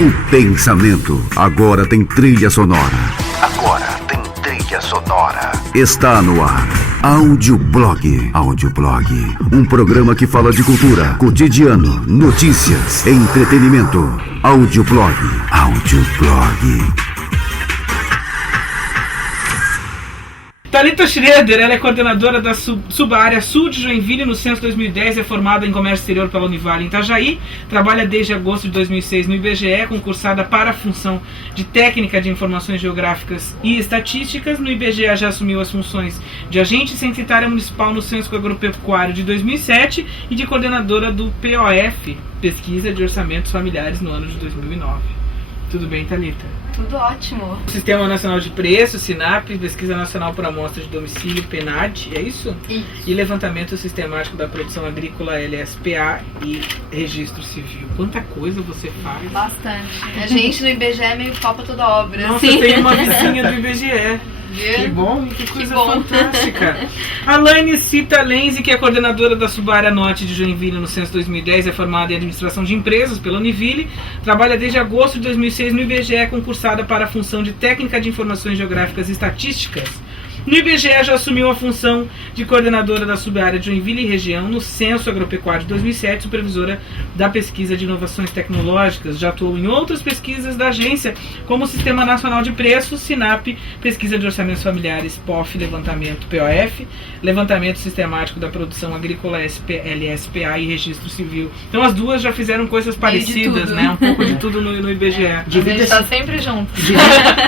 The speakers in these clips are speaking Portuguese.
O pensamento agora tem trilha sonora. Está no ar. Audioblog. Um programa que fala de cultura, cotidiano, notícias, entretenimento. Audioblog. Thalita Schroeder, ela é coordenadora da Subárea Sul de Joinville no Censo 2010, é formada em Comércio Exterior pela Univale em Itajaí, trabalha desde agosto de 2006 no IBGE, concursada para a função de Técnica de Informações Geográficas e Estatísticas. No IBGE já assumiu as funções de agente censitária municipal no Censo Agropecuário de 2007 e de coordenadora do POF, Pesquisa de Orçamentos Familiares, no ano de 2009. Tudo bem, Thalita? Tudo ótimo. Sistema Nacional de Preços, SINAP, Pesquisa Nacional por Amostra de Domicílio, PNAD, é isso? Isso. E Levantamento Sistemático da Produção Agrícola, LSPA, e Registro Civil. Quanta coisa você faz. Bastante. A gente no IBGE é meio pau pra toda obra. Nossa, Sim. tem uma vizinha do IBGE. Que bom, que coisa fantástica. Alaine Cita Lenzi, que é coordenadora da Subárea Norte de Joinville no Censo 2010, é formada em Administração de Empresas pela Univille, trabalha desde agosto de 2006 no IBGE, concursada para a função de Técnica de Informações Geográficas e Estatísticas. No IBGE já assumiu a função de coordenadora da Subárea de Joinville e região no Censo Agropecuário de 2007, supervisora da pesquisa de inovações tecnológicas. Já atuou em outras pesquisas da agência, como o Sistema Nacional de Preços, SINAP, Pesquisa de Orçamentos Familiares, POF, Levantamento, POF, Levantamento Sistemático da Produção Agrícola, LSPA e Registro Civil. Então as duas já fizeram coisas parecidas, né? Um pouco de tudo no IBGE. A gente está sempre junto.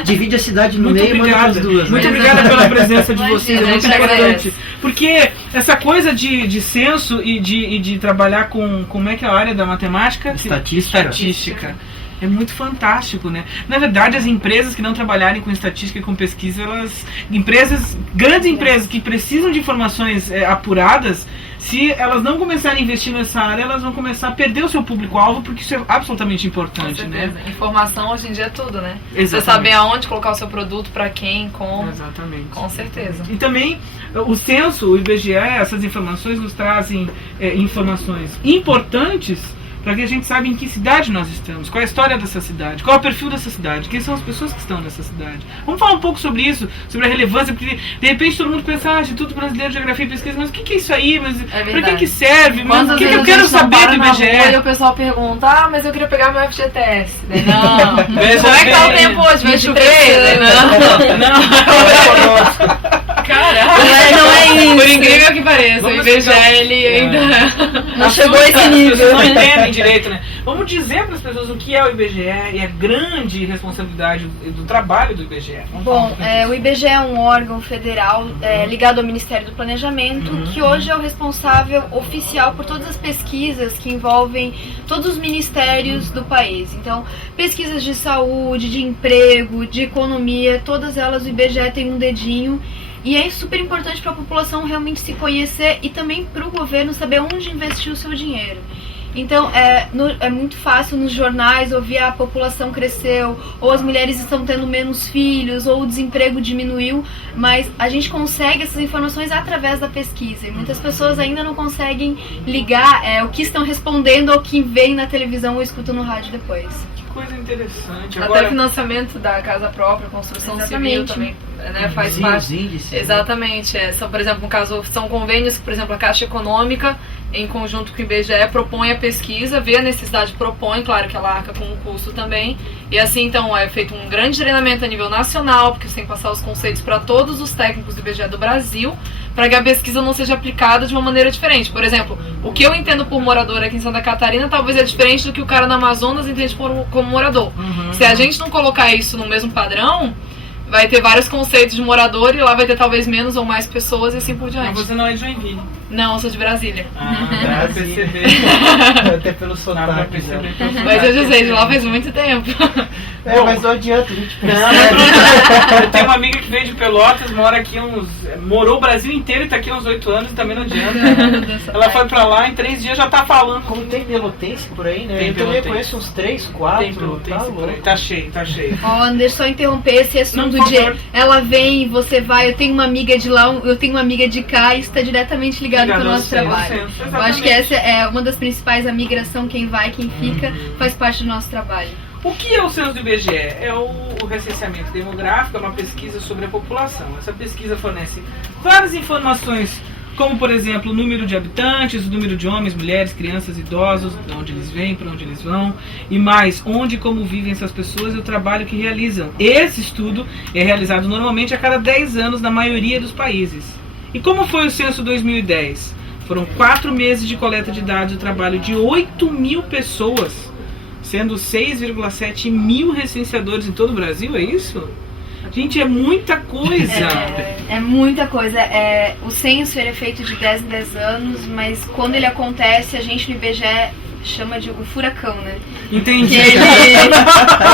Divide a cidade no Muito meio e manda as duas. Muito obrigada pela presença de vocês, é muito importante. Porque essa coisa de censo e de trabalhar com, como é que é a área da matemática? Estatística. É muito fantástico, né? Na verdade, as empresas que não trabalharem com estatística e com pesquisa, grandes empresas que precisam de informações apuradas, se elas não começarem a investir nessa área, elas vão começar a perder o seu público-alvo, porque isso é absolutamente importante, né? Informação hoje em dia é tudo, né? Exatamente. Você saber aonde colocar o seu produto, pra quem, como. Exatamente. Com certeza. E também o censo, o IBGE, essas informações nos trazem informações importantes para que a gente saiba em que cidade nós estamos, qual é a história dessa cidade, qual é o perfil dessa cidade, quem são as pessoas que estão nessa cidade. Vamos falar um pouco sobre isso, sobre a relevância, porque de repente todo mundo pensa, Instituto Brasileiro de Geografia e Pesquisa, mas o que é isso aí? Mas para que serve? Mas o que eu quero saber do IBGE? E o pessoal pergunta, mas eu queria pegar meu FGTS. Não. Como é que tá o tempo hoje? 23? Não. Caraca, não é isso. Por incrível que pareça, o IBGE ele ainda não chegou a esse nível. As pessoas não entendem direito, né? Vamos dizer para as pessoas o que é o IBGE e a grande responsabilidade do trabalho do IBGE. Bom, o IBGE é um órgão federal ligado ao Ministério do Planejamento, que hoje é o responsável oficial por todas as pesquisas que envolvem todos os ministérios do país. Então, pesquisas de saúde, de emprego, de economia, todas elas o IBGE tem um dedinho. E é super importante para a população realmente se conhecer e também para o governo saber onde investir o seu dinheiro. Então, é muito fácil nos jornais ouvir a população cresceu, ou as mulheres estão tendo menos filhos, ou o desemprego diminuiu, mas a gente consegue essas informações através da pesquisa. E muitas pessoas ainda não conseguem ligar o que estão respondendo ao que vem na televisão ou escutam no rádio depois. Coisa interessante. Até o financiamento da casa própria, construção civil também, né, faz parte. Índice, exatamente. Por exemplo, no caso, são convênios que, por exemplo, a Caixa Econômica, em conjunto com o IBGE, propõe a pesquisa, vê a necessidade, propõe, claro que ela arca com o custo também. E assim, então, é feito um grande treinamento a nível nacional, porque você tem que passar os conceitos para todos os técnicos do IBGE do Brasil, para que a pesquisa não seja aplicada de uma maneira diferente. Por exemplo, o que eu entendo por morador aqui em Santa Catarina talvez é diferente do que o cara no Amazonas entende como morador. Se a gente não colocar isso no mesmo padrão, vai ter vários conceitos de morador e lá vai ter talvez menos ou mais pessoas e assim por diante. Mas você não é de Joinville? Não, eu sou de Brasília. Dá pra perceber. Até pelo sotaque. Mas eu já sei, de lá faz muito tempo. Mas não adianta, a gente Eu tenho uma amiga que veio de Pelotas, morou o Brasil inteiro e tá aqui há uns 8 anos e também não adianta. Ela foi pra lá, em 3 dias já tá falando. Como tem pelotense por aí, né? Tem eu também pelotense. conheço uns 3, 4. Tem pelotense por aí. Tá cheio. Anderson, só interromper esse assunto Não, de ela vem, você vai, eu tenho uma amiga de lá, eu tenho uma amiga de cá, isso está diretamente ligado com o nosso trabalho. Eu acho que essa é uma das principais, a migração, quem vai, quem fica, faz parte do nosso trabalho. O que é o censo do IBGE? É o recenseamento demográfico, é uma pesquisa sobre a população. Essa pesquisa fornece várias informações, como, por exemplo, o número de habitantes, o número de homens, mulheres, crianças, idosos, de onde eles vêm, para onde eles vão, e mais, onde e como vivem essas pessoas e o trabalho que realizam. Esse estudo é realizado normalmente a cada 10 anos na maioria dos países. E como foi o censo 2010? Foram 4 meses de coleta de dados e trabalho de 8 mil pessoas, sendo 6,7 mil recenseadores em todo o Brasil, é isso? Gente, é muita coisa. É muita coisa. O censo ele é feito de 10 em 10 anos, mas quando ele acontece, a gente no IBGE chama de o furacão, né? Entendi.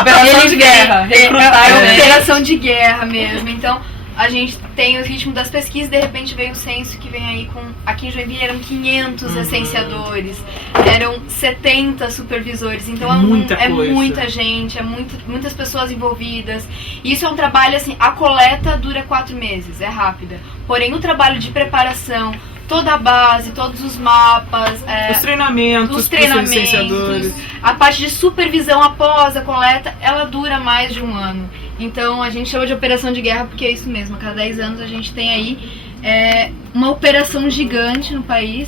Operação de guerra. Recrutar, É operação de guerra mesmo. Então, a gente tem o ritmo das pesquisas, de repente vem o censo que vem aí com... Aqui em Joinville eram 500 recenseadores, eram 70 supervisores, então é muita gente, muitas pessoas envolvidas. E isso é um trabalho assim, a coleta dura 4 meses, é rápida. Porém, o trabalho de preparação, toda a base, todos os mapas, os treinamentos, licenciadores, a parte de supervisão após a coleta, ela dura mais de 1 ano. Então a gente chama de operação de guerra porque é isso mesmo, a cada 10 anos a gente tem aí uma operação gigante no país,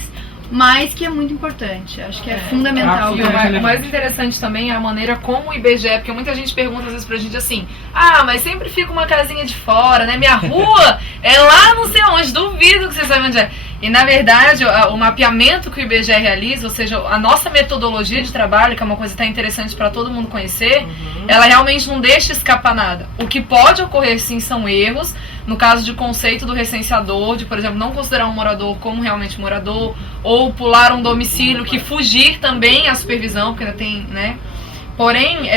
mas que é muito importante, acho que é fundamental. O mais interessante também é a maneira como o IBGE, porque muita gente pergunta às vezes pra gente assim, mas sempre fica uma casinha de fora, né? Minha rua é lá não sei onde, duvido que vocês saibam onde é. E na verdade, o mapeamento que o IBGE realiza, ou seja, a nossa metodologia de trabalho, que é uma coisa até interessante para todo mundo conhecer, ela realmente não deixa escapar nada. O que pode ocorrer sim são erros, no caso de conceito do recenseador, de, por exemplo, não considerar um morador como realmente morador, ou pular um domicílio, que fugir também à supervisão, porque ainda tem, né? Porém,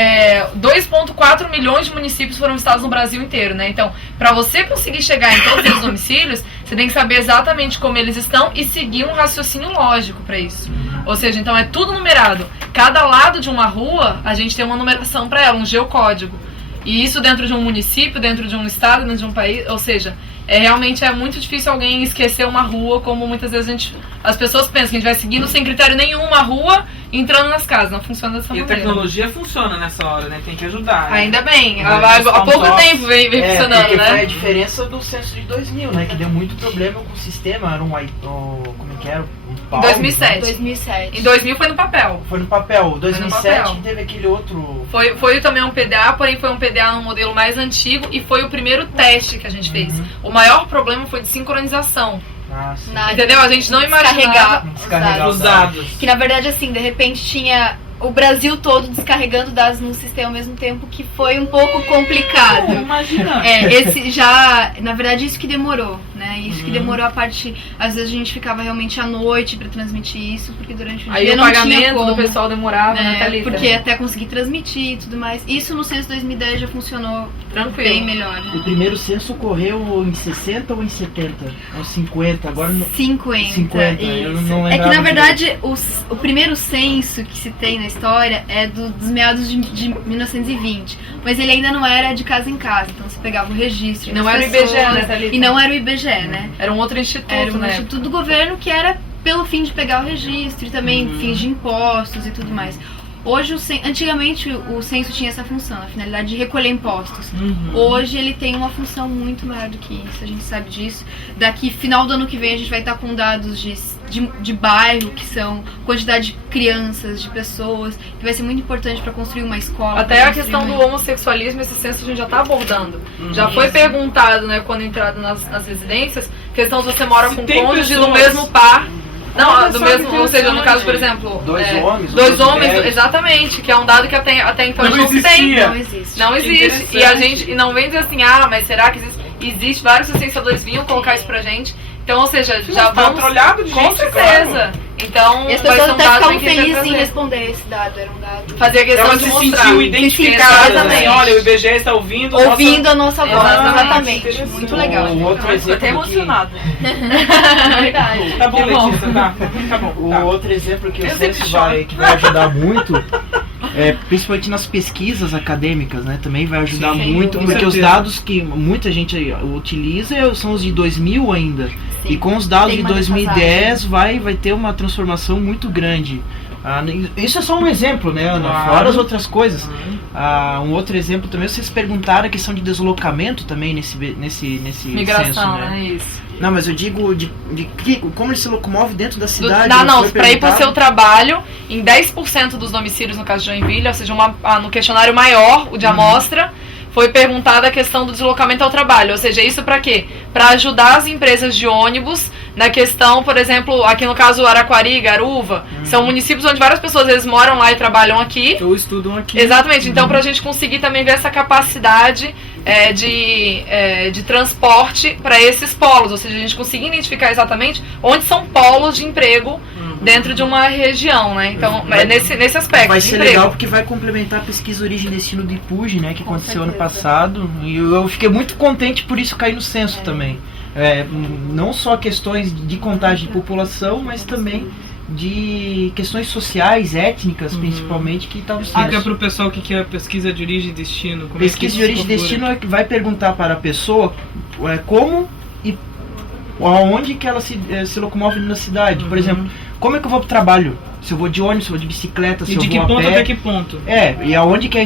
2,4 milhões de municípios foram visitados no Brasil inteiro, né? Então, para você conseguir chegar em todos os domicílios, você tem que saber exatamente como eles estão e seguir um raciocínio lógico para isso. Ou seja, então é tudo numerado. Cada lado de uma rua, a gente tem uma numeração para ela, um geocódigo. E isso dentro de um município, dentro de um estado, dentro de um país, ou seja, realmente é muito difícil alguém esquecer uma rua, como muitas vezes as pessoas pensam que a gente vai seguindo sem critério nenhum uma rua entrando nas casas. Não funciona dessa maneira. E a tecnologia funciona nessa hora, né? Tem que ajudar. Né? Ainda bem. Há pouco tempo vem funcionando, porque né? Foi a diferença do censo de 2000, né? Que deu muito problema com o sistema. Era como que era? Em 2007. 2007. Em 2000 foi no papel. Foi no papel. 2007 papel. Teve aquele outro... Foi também um PDA, porém foi um PDA num modelo mais antigo e foi o primeiro teste que a gente fez. O maior problema foi de sincronização. Entendeu? A gente não imaginava descarregar os dados. Que na verdade assim, de repente tinha o Brasil todo descarregando dados num sistema ao mesmo tempo, que foi um pouco complicado. Imagina. Esse já, na verdade, isso que demorou, né? Isso que demorou a parte, às vezes a gente ficava realmente à noite pra transmitir isso, porque durante o dia não tinha como. Aí o pagamento do pessoal demorava, né, Thalita? Porque até conseguir transmitir e tudo mais. Isso no censo 2010 já funcionou tranquilo, bem melhor. Né? O primeiro censo ocorreu em 60 ou em 70? Ou 50? Agora no... 50. Eu não é que na lembrava verdade o primeiro censo que se tem na história é dos meados de 1920, mas ele ainda não era de casa em casa, então você pegava o registro. E não era o IBGE, né, Thalita? E não era o IBGE, né? Era um outro instituto, era um né? instituto do governo que era pelo fim de pegar o registro e também fins de impostos e tudo mais. Hoje, antigamente o censo tinha essa função, a finalidade de recolher impostos. Hoje ele tem uma função muito maior do que isso, a gente sabe disso. Daqui, final do ano que vem, a gente vai estar com dados de bairro, que são quantidade de crianças, de pessoas, que vai ser muito importante para construir uma escola. Até a questão do homossexualismo, esse censo a gente já está abordando. Já foi perguntado, né, quando entrado nas residências, questão de você mora com cônjuge do mesmo par. Não, do mesmo, ou seja, no caso, por exemplo, dois homens, exatamente, que é um dado que até então não tem. Não existe. E a gente não vem dizer assim, mas será que existe? Existe, vários licenciadores vinham colocar isso pra gente. Então, ou seja, já vamos... Trolhado de gente, com certeza. Claro. Então, e as pessoas até ficavam felizes em responder esse dado, era um dado. Fazia questão de mostrar. Se sentiu identificada, assim, olha, o IBGE está ouvindo a nossa voz, exatamente. Muito legal. O outro exemplo até emocionado. Verdade. Tá bom, Letícia, tá bom. O outro exemplo que o censo vai ajudar muito, principalmente nas pesquisas acadêmicas, né? Também vai ajudar muito, porque os dados que muita gente utiliza são os de 2000 ainda. Sim. E com os dados de 2010 vai ter uma transformação muito grande. Isso é só um exemplo, né, Ana? Claro. Fora as outras coisas. Um outro exemplo também, vocês perguntaram a questão de deslocamento também nesse Migração, censo, né? Isso. Não, mas eu digo de como ele se locomove dentro da cidade. Para ir para o seu trabalho, em 10% dos domicílios no caso de Joinville, ou seja, no questionário maior, o de amostra, foi perguntada a questão do deslocamento ao trabalho. Ou seja, isso para quê? Para ajudar as empresas de ônibus na questão, por exemplo, aqui no caso Araquari, Garuva, são municípios onde várias pessoas às vezes moram lá e trabalham aqui. Ou estudam aqui. Exatamente. Então, para a gente conseguir também ver essa capacidade de transporte para esses polos, ou seja, a gente conseguir identificar exatamente onde são polos de emprego dentro de uma região, né? Então, nesse aspecto. Vai de ser emprego. legal porque vai complementar a pesquisa Origem e Destino do IPUG, né? Que aconteceu ano passado. E eu fiquei muito contente por isso cair no censo também. Não só questões de contagem de população, mas também de questões sociais, étnicas, principalmente, que estavam sendo. Explica para o pessoal o que é a pesquisa de origem e destino. Pesquisa de origem e destino é que vai perguntar para a pessoa como e aonde que ela se locomove na cidade. Por exemplo, como é que eu vou para o trabalho? Se eu vou de ônibus, se eu vou de bicicleta, se eu vou a pé. E de que ponto até que ponto? E aonde que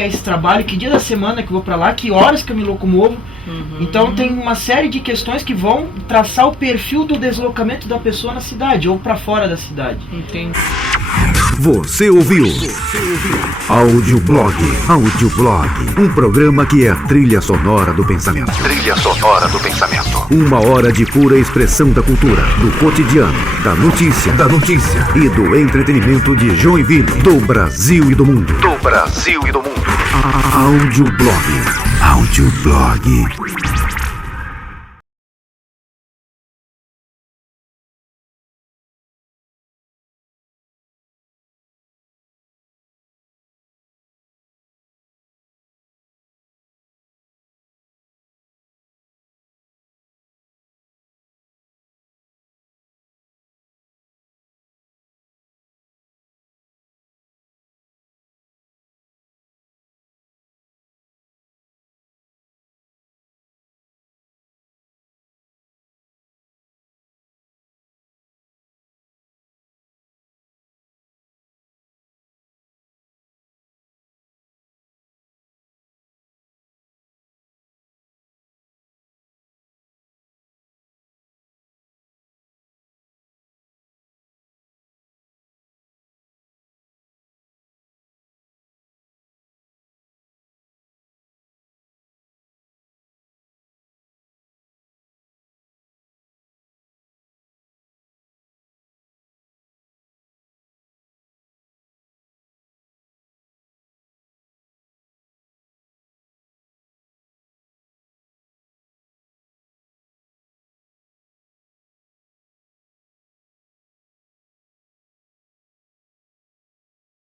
é esse trabalho, que dia da semana que eu vou para lá, que horas que eu me locomovo. Então tem uma série de questões que vão traçar o perfil do deslocamento da pessoa na cidade ou para fora da cidade. Entendi. Você ouviu? Audioblog. Um programa que é a trilha sonora do pensamento. Trilha sonora do pensamento. 1 hora de pura expressão da cultura, do cotidiano, da notícia e do entretenimento de Joinville, do Brasil e do mundo. Audioblog.